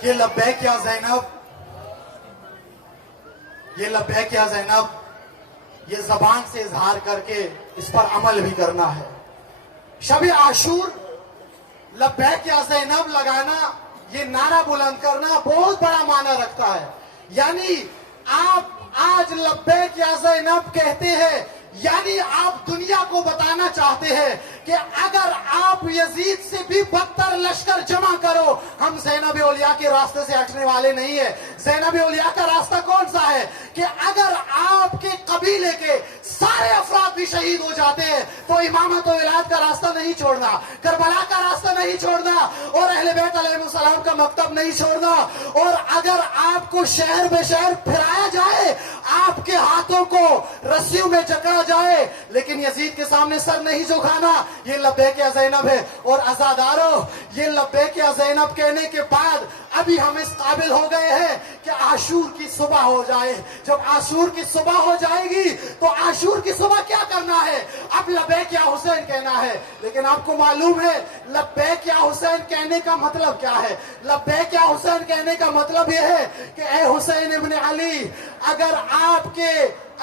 یہ لبیک یا زینب, یہ لبیک یا زینب یہ زبان سے اظہار کر کے اس پر عمل بھی کرنا ہے. شب عاشور لبیک یا زینب لگانا, یہ نعرہ بلند کرنا بہت بڑا معنی رکھتا ہے. یعنی آپ آج لبیک یا زینب کہتے ہیں, یعنی آپ دنیا کو بتانا چاہتے ہیں کہ اگر آپ یزید سے بھی بدتر لشکر جمع کرو ہم زینب اولیاء کے راستے سے ہٹنے والے نہیں ہیں. زینب اولیاء کا راستہ کون سا ہے کہ اگر آپ کے قبیلے کے سارے افراد بھی شہید ہو جاتے ہیں تو امامت و ولایت کا راستہ نہیں چھوڑنا, کربلا کا راستہ نہیں چھوڑنا اور اہل بیت علیہ السلام کا مکتب نہیں چھوڑنا. اور اگر آپ کو شہر بے شہر پھرایا جائے, آپ کے ہاتھوں کو رسیوں میں جکڑا جائے, لیکن یزید کے سامنے سر نہیں جھکانا, یہ لبیک یا زینب ہے. اور عزاداروں یہ لبیک یا زینب کہنے کے بعد ابھی ہم اس قابل ہو گئے ہیں کہ عاشور کی صبح ہو جائے. جب عاشور کی صبح ہو جائے گی تو عاشور کی صبح کیا کرنا ہے؟ اب لبیک یا حسین کہنا ہے. لیکن آپ کو معلوم ہے لبیک یا حسین کہنے کا مطلب کیا ہے؟ لبیک یا حسین کہنے کا مطلب یہ ہے کہ اے حسین ابن علی, اگر آپ کے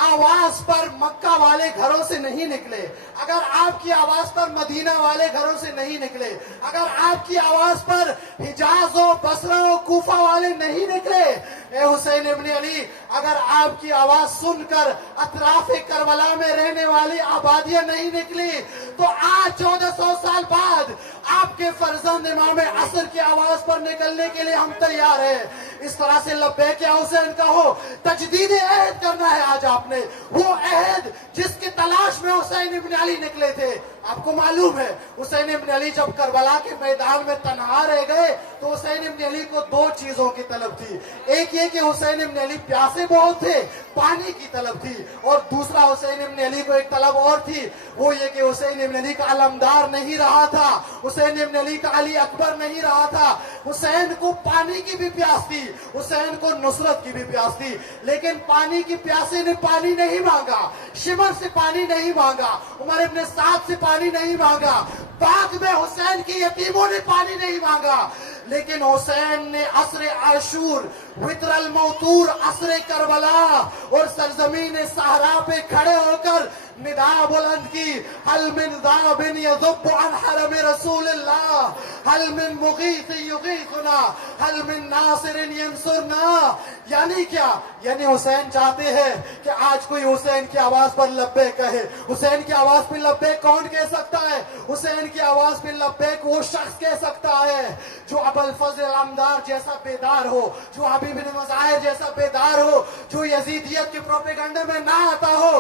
آواز پر مکہ والے گھروں سے نہیں نکلے, اگر آپ کی آواز پر مدینہ والے گھروں سے نہیں نکلے, اگر آپ کی آواز پر حجاز و بصرہ و کوفہ والے نہیں نکلے, اے حسین ابن علی اگر آپ کی آواز سن کر اطراف کربلا میں رہنے والی آبادیاں نہیں نکلی تو آج 1400 سال بعد آپ کے فرزند امام عصر کی آواز پر نکلنے کے لیے ہم تیار ہیں. اس طرح سے لبیک یا حسین کہو. تجدید عہد کرنا ہے آج آپ نے, وہ عہد جس کی تلاش میں حسین ابن علی نکلے تھے. آپ کو معلوم ہے حسین ابن علی جب کربلا کے میدان میں تنہا رہ گئے تو حسین ابن علی کو دو چیزوں کی طلب تھی. ایک یہ کہ حسین ابن علی پیاسے بہت تھے, پانی کی طلب تھی, اور دوسرا حسین ابن علی کو ایک طلب اور تھی, وہ یہ کہ حسین ابن علی کا علمدار نہیں رہا تھا, حسین ابن علی کا علی اکبر نہیں رہا تھا. حسین کو پانی کی بھی پیاس تھی, حسین کو نصرت کی بھی پیاس تھی, لیکن پانی کی پیاسے نے پانی نہیں مانگا, شمر سے پانی نہیں مانگا, عمر ابن سعد سے پانی نہیں مانگا, باغ میں حسین کی یتیموں نے پانی نہیں مانگا, لیکن حسین نے عصر عاشور, وتر الموتور, عصر کربلا اور سرزمین صحرا پہ کھڑے ہو کر ندا بلند کی, هل من ذاب يذب عن حرم رسول الله, هل من مغیث یغیثنا, هل من ناصر ینصرنا. یعنی کیا؟ یعنی حسین چاہتے ہیں کہ آج کوئی حسین کی آواز پر لبیک کہے. حسین کی آواز پر لبیک کون کہہ سکتا ہے؟ حسین کی آواز پر لبیک وہ شخص کہہ سکتا ہے جو ابو الفضل علمدار جیسا بیدار ہو, جو حبیب بن مظاہر جیسا بیدار ہو, جو یزیدیت کے پروپیگنڈے میں نہ آتا ہو.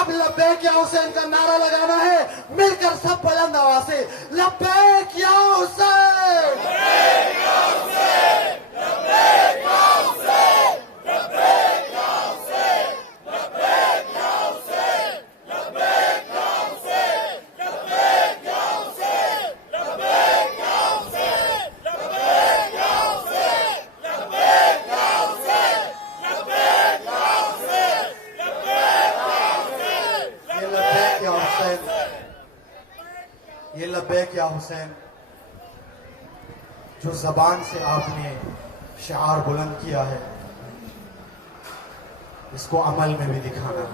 اب لبیک یا حسین کا نعرہ لگانا ہے, مل کر سب بلند آواز سے لبیک یا حسین, لبیک یا حسین, لبیک یا حسین, لبیک یا حسین, لبیک یا حسین, لبیک یا حسین, لبیک یا حسین, لبیک یا حسین, لبیک یا حسین, لبیک یا حسین, لبیک یا حسین, لبیک یا حسین. یہ لبیک یا حسین جو زبان سے آپ نے شعار بلند کیا ہے, اس کو عمل میں بھی دکھانا.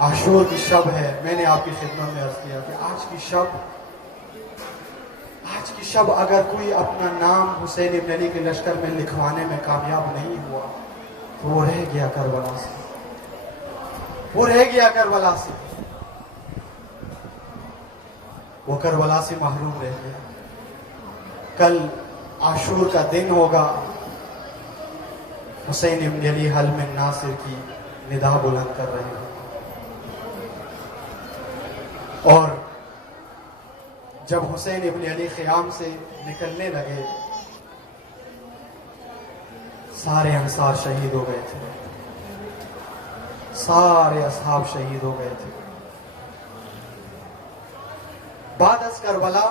عاشور کی شب ہے, میں نے آپ کی خدمت میں عرض کیا کہ آج کی شب اگر کوئی اپنا نام حسین ابن علی کے لشکر میں لکھوانے میں کامیاب نہیں ہوا تو وہ رہ گیا کربلا سے, وہ رہ گیا کربلا سے, وہ کربلا سے محروم رہ گیا. کل عاشور کا دن ہوگا, حسین ابن علی حل من ناصر کی ندا بلند کر رہے ہیں, اور جب حسین ابن علی خیام سے نکلنے لگے سارے انصار شہید ہو گئے تھے, سارے اصحاب شہید ہو گئے تھے. بعد از کربلا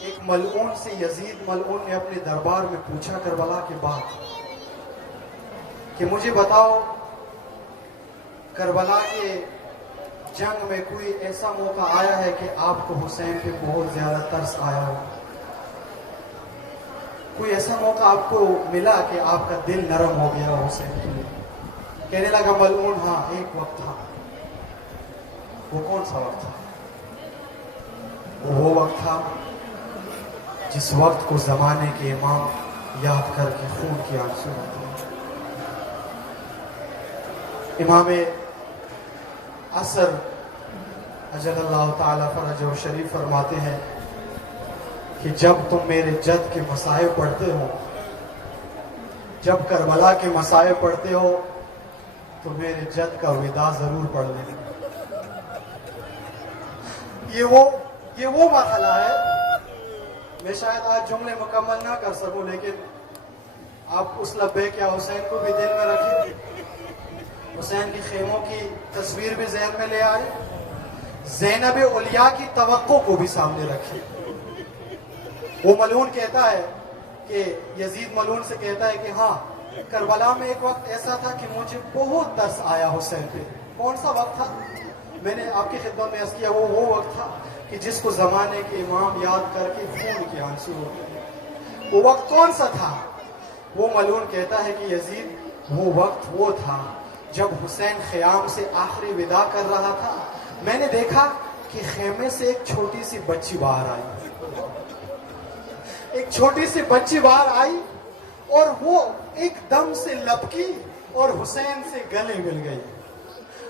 ایک ملعون سے یزید ملعون نے اپنے دربار میں پوچھا کربلا کے بعد کہ مجھے بتاؤ کربلا کے جنگ میں کوئی ایسا موقع آیا ہے کہ آپ کو حسین پہ بہت زیادہ ترس آیا ہو, کوئی ایسا موقع آپ کو ملا کہ آپ کا دل نرم ہو گیا ہو حسین کے لیے؟ کہنے لگا ملعون, ہاں ایک وقت تھا. وہ کون سا وقت تھا؟ وہ وقت تھا جس وقت کو زمانے کے امام یاد کر کے خون کی آنسو ہوتے ہیں. امام عصر اجل اللہ تعالی فرجہ شریف فرماتے ہیں کہ جب تم میرے جد کے مصائب پڑھتے ہو, جب کربلا کے مصائب پڑھتے ہو تو میرے جد کا وداع ضرور پڑھ لینا. یہ وہ مرحلہ ہے. میں شاید آج جملے مکمل نہ کر سکوں, لیکن آپ اس لبیک یا حسین کو بھی دل میں رکھیں, حسین کے خیموں کی تصویر بھی ذہن میں لے آئے, زینب اولیاء کی توقع کو بھی سامنے رکھیں. وہ ملعون کہتا ہے کہ یزید ملعون سے کہتا ہے کہ ہاں کربلا میں ایک وقت ایسا تھا کہ مجھے بہت ترس آیا حسین پہ. کون سا وقت تھا؟ میں نے آپ کی خدمت میں عرض کیا وہ وقت تھا کہ جس کو زمانے کے امام یاد کر کے خون کے آنسو ہوتے ہیں. وہ وقت کون سا تھا؟ وہ ملعون کہتا ہے کہ یزید وہ وقت وہ تھا جب حسین خیام سے آخری وداع کر رہا تھا. میں نے دیکھا کہ خیمے سے ایک چھوٹی سی بچی باہر آئی, ایک چھوٹی سی بچی باہر آئی اور وہ ایک دم سے لپکی اور حسین سے گلے مل گئی,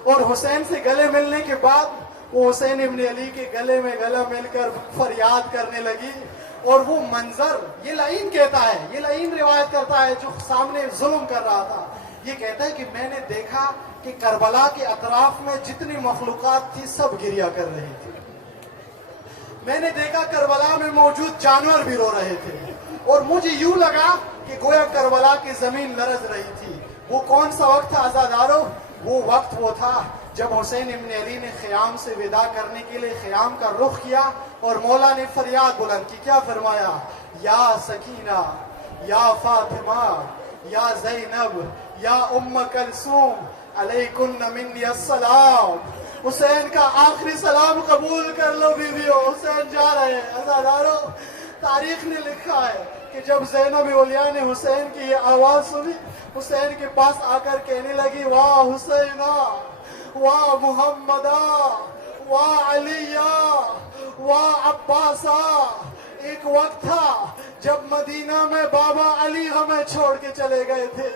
اور حسین سے گلے ملنے کے بعد وہ حسین ابن علی کے گلے میں گلا مل کر فریاد کرنے لگی. اور وہ منظر، یہ لعین کہتا ہے، یہ لعین روایت کرتا ہے جو سامنے ظلم کر رہا تھا، یہ کہتا ہے کہ میں نے دیکھا کہ کربلا کے اطراف میں جتنی مخلوقات تھی سب گریا کر رہی تھی. میں نے دیکھا کربلا میں موجود جانور بھی رو رہے تھے، اور مجھے یوں لگا کہ گویا کربلا کی زمین لرز رہی تھی. وہ کون سا وقت تھا عزادارو؟ وہ وقت وہ تھا جب حسین ابن علی نے خیام سے وداع کرنے کے لیے خیام کا رخ کیا اور مولا نے فریاد بلند کی. کیا فرمایا؟ یا سکینہ، یا فاطمہ، یا زینب، یا ام کلثوم، علیکن منی السلام. حسین کا آخری سلام قبول کر لو بیویو، حسین جا رہے ہیں. عزادارو، تاریخ نے لکھا ہے کہ جب زینب اولیاء نے حسین کی یہ آواز سنی، حسین کے پاس آ کر کہنے لگی واہ حسینہ، واہ محمدہ، واہ علیہ، واہ عباسہ. ایک وقت تھا جب مدینہ میں بابا علی ہمیں چھوڑ کے چلے گئے تھے.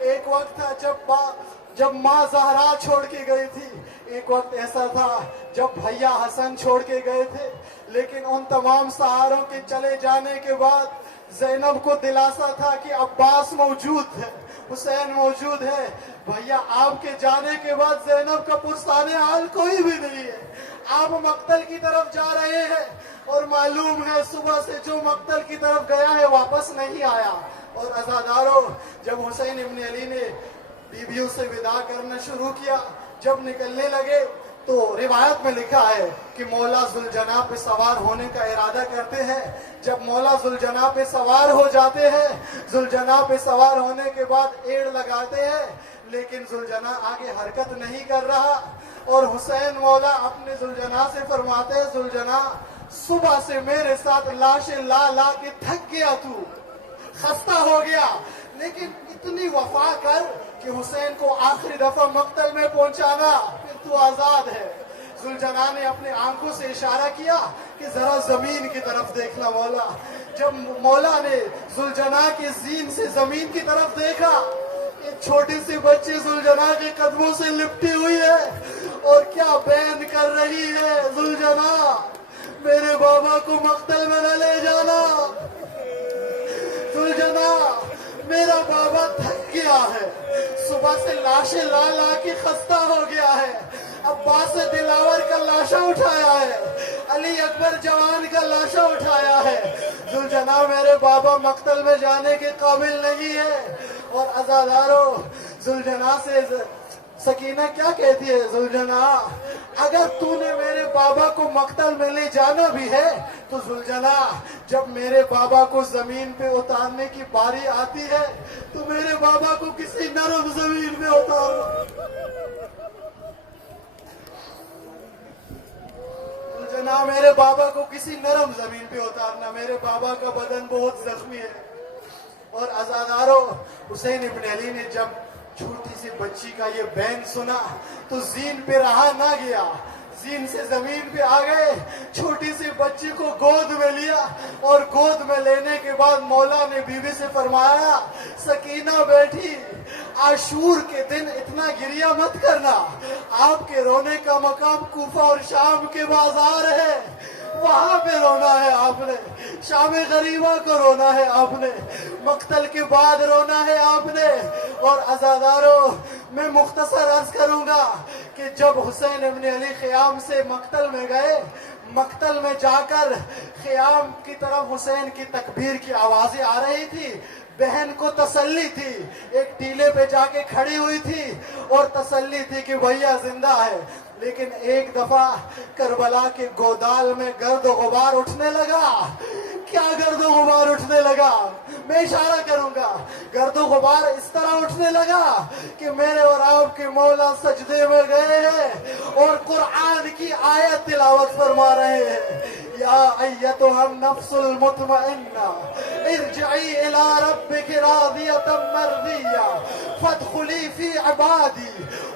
ایک وقت تھا جب ماں زہرا چھوڑ کے گئی تھی. ایک وقت ایسا تھا جب بھیا حسن چھوڑ کے گئے تھے. لیکن ان تمام سہاروں کے چلے جانے کے بعد زینب کو دلاسا تھا کہ عباس موجود ہے، حسین موجود ہے. بھیا آپ کے جانے کے بعد زینب کا پرسانے حال کوئی بھی نہیں ہے. آپ مقتل کی طرف جا رہے ہیں اور معلوم ہے صبح سے جو مقتل کی طرف گیا ہے واپس نہیں آیا. اور عزادارو، جب حسین ابن علی نے بیویوں سے وداع کرنا شروع کیا، جب نکلنے لگے تو روایت میں لکھا ہے کہ مولا ذوالجناح پہ سوار ہونے کا ارادہ کرتے ہیں. جب مولا ذوالجناح پہ سوار ہو جاتے ہیں، ذوالجناح پہ سوار ہونے کے بعد ایڑ لگاتے ہیں، لیکن ذوالجناح آگے حرکت نہیں کر رہا. اور حسین مولا اپنے ذوالجناح سے فرماتے ہیں ذوالجناح صبح سے میرے ساتھ لاشیں لا لا کے تھک گیا، تو خستہ ہو گیا، لیکن اتنی وفا کر کہ حسین کو آخری دفعہ مقتل میں پہنچانا، پھر تو آزاد ہے. ذوالجناح نے اپنے آنکھوں سے اشارہ کیا کہ ذرا زمین کی طرف دیکھنا مولا. جب مولا نے ذوالجناح کی زین سے زمین کی طرف دیکھا، ایک چھوٹی سی بچی ذوالجناح کے قدموں سے لپٹی ہوئی ہے اور کیا بیان کر رہی ہے، ذوالجناح میرے بابا کو مقتل میں نہ لے جانا، ذوالجناح میرا بابا تھک گیا ہے، صبح سے لاشیں لا لا کے خستہ ہو گیا ہے. عباس دلاور کا لاشا اٹھایا ہے، علی اکبر جوان کا لاشا اٹھایا ہے. ذوالجناح میرے بابا مقتل میں جانے کے قابل نہیں ہے. اور عزادارو، ذوالجناح سے سکینہ کیا کہتی ہے؟ ذوالجناح اگر تو نے میرے بابا کو مقتل میں لے جانا بھی ہے تو ذوالجناح جب میرے بابا کو زمین پہ اتارنے کی باری آتی ہے تو میرے بابا کو کسی نرم زمین پہ اتارو. ذوالجناح میرے بابا کو کسی نرم زمین پہ اتارنا، میرے بابا کا بدن بہت زخمی ہے. اور عزادارو، حسین ابن علی نے جب چھوٹی سی بچی کا یہ بین سنا تو زین پہ رہا نہ گیا، زین سے زمین پہ آ گئے، چھوٹی سی بچی کو گود میں لیا. اور گود میں لینے کے بعد مولا نے بیوی سے فرمایا سکینہ بیٹھی، عاشور کے دن اتنا گریہ مت کرنا، آپ کے رونے کا مقام کوفہ اور شام کے بازار ہے، وہاں پہ رونا ہے آپ نے، شام غریبہ کو رونا ہے آپ نے، مقتل کے بعد رونا ہے آپ نے. اور عزادارو، میں مختصر عرض کروں گا کہ جب حسین ابن علی خیام سے مقتل میں گئے، مقتل میں جا کر خیام کی طرف حسین کی تکبیر کی آوازیں آ رہی تھی. بہن کو تسلی تھی، ایک ٹیلے پہ جا کے کھڑی ہوئی تھی اور تسلی تھی کہ بھیا زندہ ہے. لیکن ایک دفعہ کربلا کے گودال میں گرد و غبار اٹھنے لگا. کیا گرد و غبار اٹھنے لگا؟ میں اشارہ کروں گا. گرد و غبار اس طرح اٹھنے لگا کہ میرے اور آپ کے مولا سجدے میں گئے ہیں اور قرآن کی آیت تلاوت فرما رہے ہیں. یا ایتھا النفس المطمئنہ ارجعی الی ربک راضیۃ مرضیہ فادخلی فی عبادی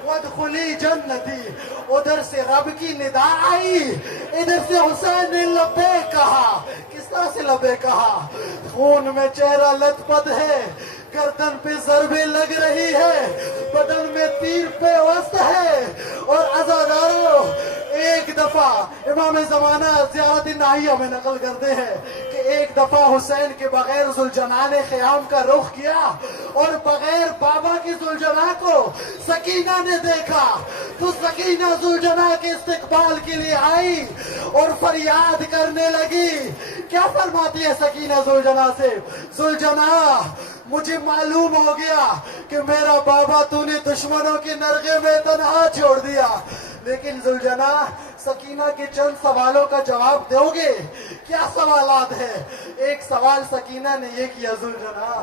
وادخلی جنتی. ادھر سے رب کی ندا آئی، ادھر سے حسین نے لبیک کہا. کس طرح سے لبیک کہا؟ خون میں چہرہ لت پت ہے، گردن پہ ضربیں لگ رہی ہے، بدن میں تیر پہ وسط ہے. اور عزادارو، ایک دفعہ امام زمانہ زیارت ناہیہ میں نقل کرتے ہیں کہ ایک دفعہ حسین کے بغیر ذوالجناح نے خیام کا رخ کیا اور بغیر بابا کی ذوالجناح کو سکینہ نے دیکھا تو سکینہ ذوالجناح کے استقبال کے لیے آئی اور فریاد کرنے لگی. کیا فرماتی ہے سکینہ ذوالجناح سے؟ ذوالجناح مجھے معلوم ہو گیا کہ میرا بابا تو نے دشمنوں کے نرغے میں تنہا چھوڑ دیا، لیکن ذوالجناح سکینہ کے چند سوالوں کا جواب دو گے؟ کیا سوالات ہیں؟ ایک سوال سکینہ نے یہ کیا، ذوالجناح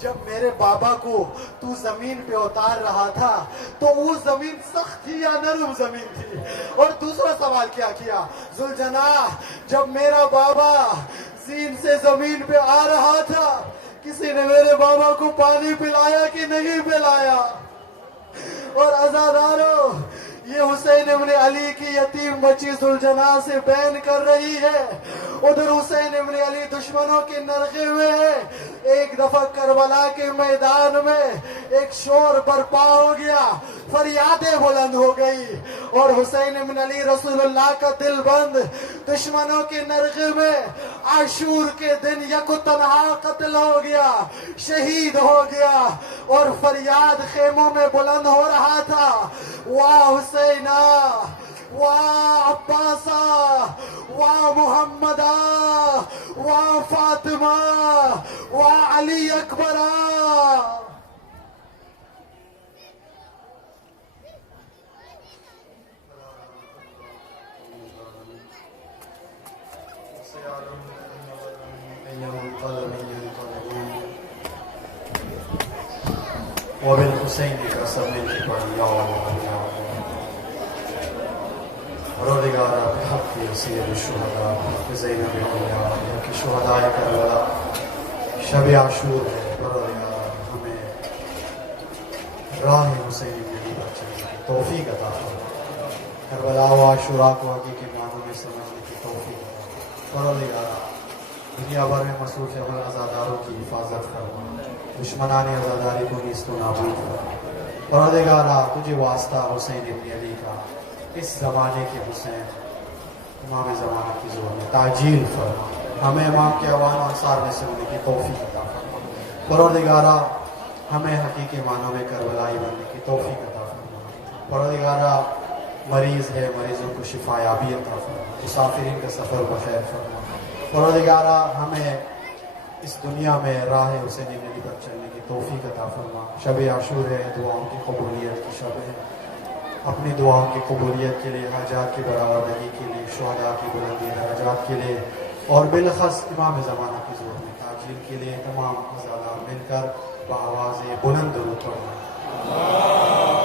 جب میرے بابا کو تو زمین پہ اتار رہا تھا تو وہ زمین سخت تھی یا نرم زمین تھی؟ اور دوسرا سوال کیا کیا؟ ذوالجناح جب میرا بابا زین سے زمین پہ آ رہا تھا کسی نے میرے بابا کو پانی پلایا کہ نہیں پلایا؟ اور عزادارو یہ حسین ابن علی کی یتیم بچی ذوالجناح سے بین کر رہی ہے، ادھر حسین ابن علی دشمنوں کے نرغے میں ہے. ایک دفعہ کربلا کے میدان میں ایک شور برپا ہو گیا، فریادیں بلند ہو گئی اور حسین ابن علی رسول اللہ کا دل بند دشمنوں کے نرغے میں عاشور کے دن یک تنہا قتل ہو گیا، شہید ہو گیا اور فریاد خیموں میں بلند ہو رہا تھا، واہ حسینہ، واہ عباسہ، واہ محمدہ، واہ فاطمہ، واہ علی اکبرہ. وبالحسین کا سب نے کی پڑھی یا اللہ پروردگارہ بحق سید الشہداء بحق زینب اولیاء بحق شہداء کربلا شب عاشور ہے. پروردگارہ ہمیں راہ حسین ابن علی پر چلنے کی توفیق عطا فرما، کربلا و عاشورہ کو حقیقی معنوں میں سمجھنے کی توفیق عطا فرما. پروردگارہ دنیا بھر میں مصروف عمل عزاداروں کی حفاظت فرما، دشمنان عزاداری کو نیست و نابود فرما. پروردگارہ تجھے واسطہ حسین ابن علی کا اس زمانے کے حسین امام زمانہ کی زور میں تعجیل فرما، ہمیں امام کے عوام و انصار میں سے ہونے کی توفیق عطا فرما. پروردگارہ ہمیں حقیقی معنوں میں کربلائی بننے کی توفیق عطا فرما. پروردگارہ مریض ہے، مریضوں کو شفا یابی عطا فرما، مسافرین کا سفر بخیر فرما. پروردگارہ ہمیں اس دنیا میں راہ حسین ابن علی پر چلنے کی توفیق عطا فرما. شب عاشور ہے، دعاؤں کی قبولیت کی شب ہے. اپنی دعاؤں کی قبولیت کے لیے، حاجات کی برآوردگی کے لیے، شہداء کی بلندی درجات کے لیے اور بالخص امام زمانہ کی ظہور میں تعجیل کے لیے تمام عزادار مل کر بآواز بلند درود پڑھیں.